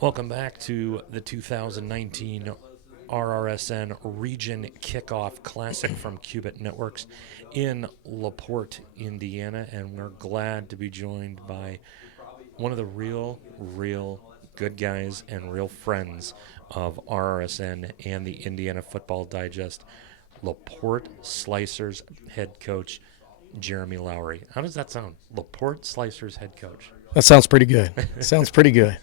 Welcome back to the 2019 RRSN Region Kickoff Classic from Cubit Networks in LaPorte, Indiana, and we're glad to be joined by one of the real good guys and real friends of RRSN and the Indiana Football Digest, LaPorte Slicers head coach Jeremy Lowery. How does that sound? LaPorte Slicers head coach. That sounds pretty good. Sounds pretty good.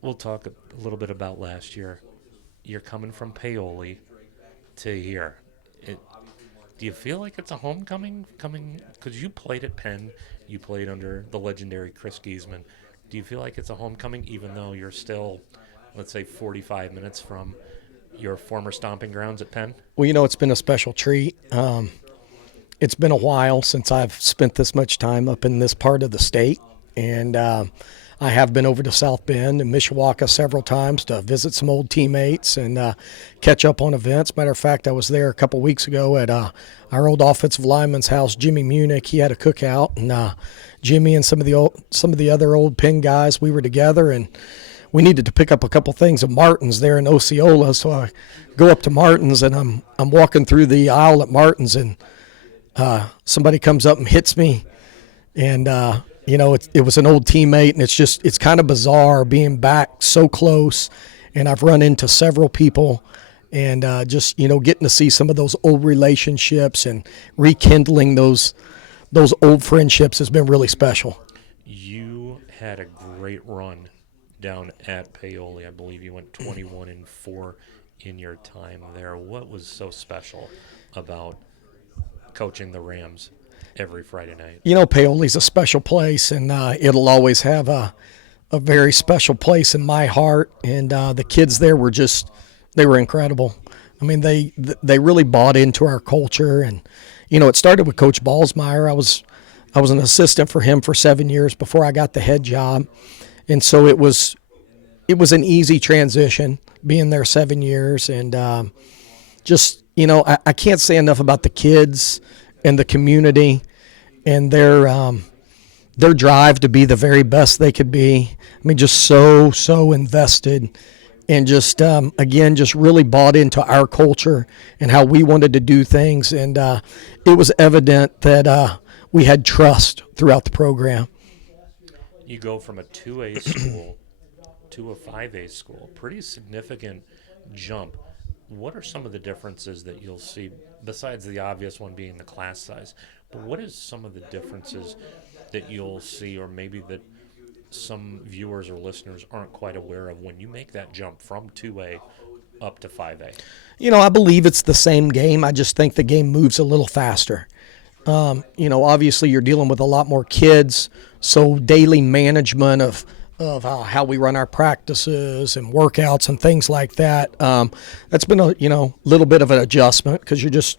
We'll talk a little bit about last year. You're coming from Paoli to here. Do you feel like it's a homecoming coming? Because you played at Penn. You played under the legendary Chris Giesman. Do you feel like it's a homecoming even though you're still, let's say, 45 minutes from your former stomping grounds at Penn? Well, it's been a special treat. It's been a while since I've spent this much time up in this part of the state, and I have been over to South Bend and Mishawaka several times to visit some old teammates and catch up on events. Matter of fact, I was there a couple weeks ago at our old offensive lineman's house, Jimmy Munich. He had a cookout, and Jimmy and some of the other old Penn guys, we were together, and we needed to pick up a couple things of Martin's there in Osceola. So I go up to Martin's, and I'm walking through the aisle at Martin's, and somebody comes up and hits me, and it was an old teammate, and it's kind of bizarre being back so close, and I've run into several people, and getting to see some of those old relationships and rekindling those old friendships has been really special. You had a great run down at Paoli. I believe you went 21-4 in your time there. What was so special about coaching the Rams every Friday night? Paoli's a special place, and it'll always have a very special place in my heart. And the kids there they were incredible. I mean, they really bought into our culture, and it started with Coach Ballsmeyer. I was an assistant for him for 7 years before I got the head job, and so it was an easy transition being there 7 years, and I can't say enough about the kids and the community and their drive to be the very best they could be. I mean, just so invested, and just really bought into our culture and how we wanted to do things. And it was evident that we had trust throughout the program. You go from a 2A school to a 5A school. Pretty significant jump. What are some of the differences that you'll see, besides the obvious one being the class size? But what is some of the differences that you'll see, or maybe that some viewers or listeners aren't quite aware of when you make that jump from 2A up to 5A? I believe it's the same game. I just think the game moves a little faster. Obviously you're dealing with a lot more kids, so daily management of how we run our practices and workouts and things like that. That's been a little bit of an adjustment, because you're just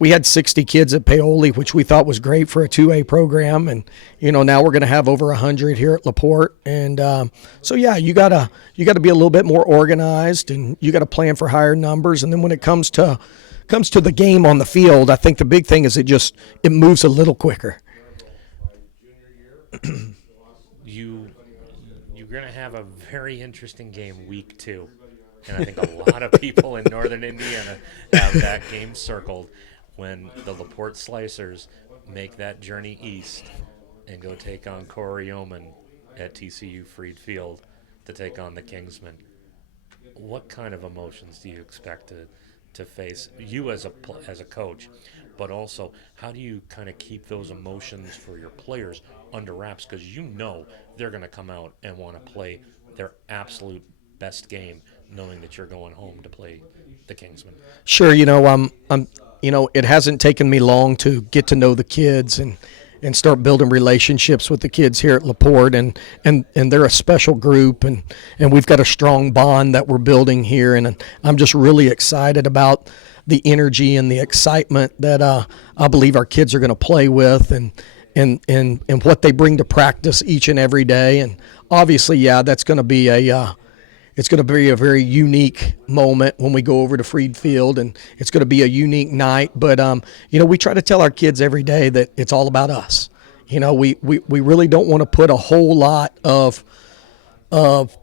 we had 60 kids at Paoli, which we thought was great for a 2A program, and now we're going to have over 100 here at LaPorte, and so yeah, you gotta be a little bit more organized, and you got to plan for higher numbers, and then when it comes to the game on the field, I think the big thing is it moves a little quicker. You're going to have a very interesting game week 2. And I think a lot of people in northern Indiana have that game circled when the LaPorte Slicers make that journey east and go take on Corey Oman at TCU Freed Field to take on the Kingsmen. What kind of emotions do you expect to face, you as a coach, but also how do you kind of keep those emotions for your players under wraps, because they're going to come out and want to play their absolute best game, knowing that you're going home to play the Kingsmen? Sure, it hasn't taken me long to get to know the kids and start building relationships with the kids here at LaPorte, and they're a special group, and we've got a strong bond that we're building here, and I'm just really excited about the energy and the excitement that I believe our kids are going to play with, and what they bring to practice each and every day. And obviously, yeah, that's going to be it's going to be a very unique moment when we go over to Freed Field, and it's going to be a unique night. But we try to tell our kids every day that it's all about us. We really don't want to put a whole lot of of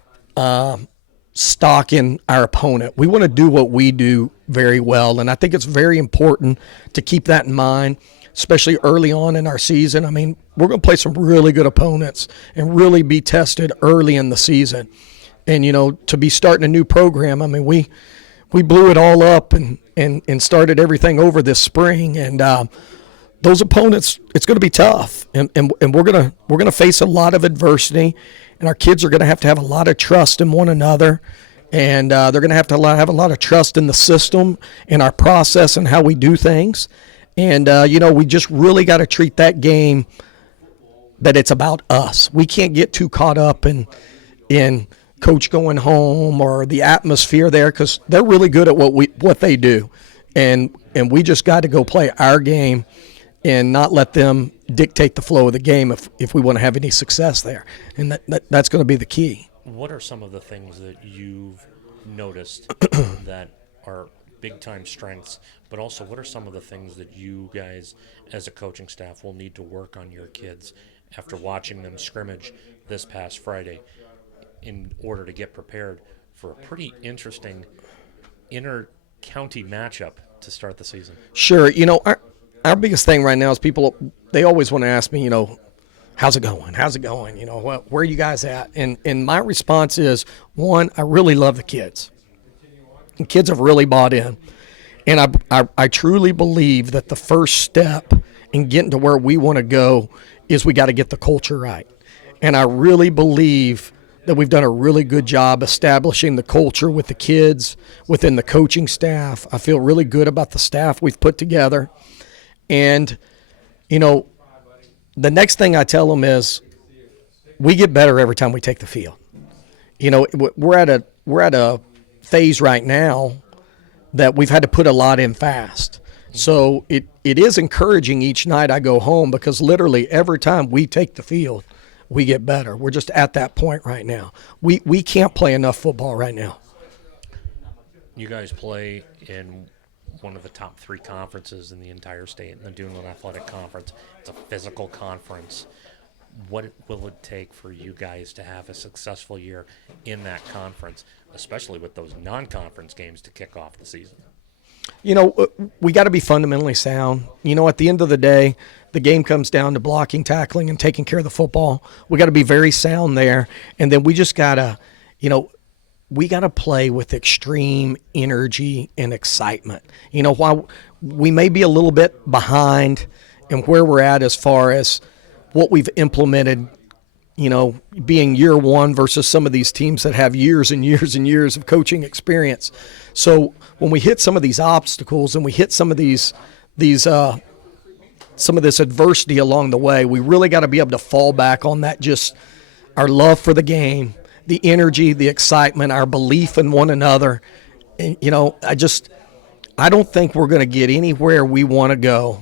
stalking our opponent. We want to do what we do very well, and I think it's very important to keep that in mind, especially early on in our season. I mean, we're going to play some really good opponents and really be tested early in the season. And, to be starting a new program, I mean, we blew it all up and started everything over this spring, and those opponents, it's going to be tough, and we're gonna face a lot of adversity, and our kids are going to have a lot of trust in one another, and they're going to have a lot of trust in the system, in our process, and how we do things, and we just really got to treat that game that it's about us. We can't get too caught up in coach going home or the atmosphere there, because they're really good at what they do, and we just got to go play our game and not let them dictate the flow of the game if we want to have any success there. And that's going to be the key. What are some of the things that you've noticed that are big-time strengths, but also what are some of the things that you guys as a coaching staff will need to work on your kids after watching them scrimmage this past Friday in order to get prepared for a pretty interesting inter-county matchup to start the season? Sure. Our biggest thing right now is people, they always want to ask me, how's it going? How's it going? Where are you guys at? And my response is, one, I really love the kids. The kids have really bought in. And I truly believe that the first step in getting to where we want to go is we got to get the culture right. And I really believe that we've done a really good job establishing the culture with the kids, within the coaching staff. I feel really good about the staff we've put together. And, the next thing I tell them is we get better every time we take the field. We're at a phase right now that we've had to put a lot in fast. So it is encouraging each night I go home, because literally every time we take the field, we get better. We're just at that point right now. We can't play enough football right now. You guys play in one of the top 3 conferences in the entire state, in the Duneland Athletic Conference. It's a physical conference. What will it take for you guys to have a successful year in that conference, especially with those non-conference games to kick off the season? We got to be fundamentally sound. At the end of the day, the game comes down to blocking, tackling, and taking care of the football. We got to be very sound there, and then we just got to, we got to play with extreme energy and excitement. While we may be a little bit behind in where we're at as far as what we've implemented, being year one versus some of these teams that have years and years and years of coaching experience. So when we hit some of these obstacles and we hit some of some of this adversity along the way, we really got to be able to fall back on that, just our love for the game, the energy, the excitement, our belief in one another. And, I don't think we're going to get anywhere we want to go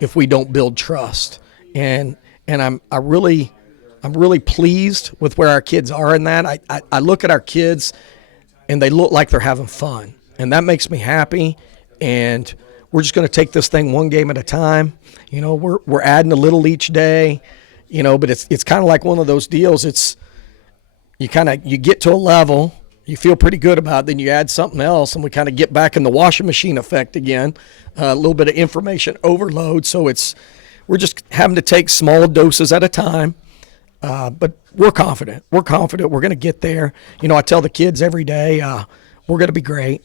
if we don't build trust. And I'm really pleased with where our kids are in that. I look at our kids and they look like they're having fun, and that makes me happy. And we're just going to take this thing one game at a time. We're adding a little each day, but it's kind of like one of those deals. It's you get to a level, you feel pretty good about it, then you add something else, and we kind of get back in the washing machine effect again, a little bit of information overload. So we're just having to take small doses at a time, but we're confident. We're confident we're going to get there. I tell the kids every day, we're going to be great.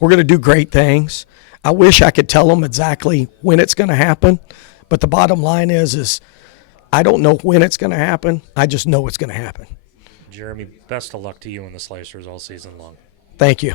We're going to do great things. I wish I could tell them exactly when it's going to happen, but the bottom line is I don't know when it's going to happen. I just know it's going to happen. Jeremy, best of luck to you and the Slicers all season long. Thank you.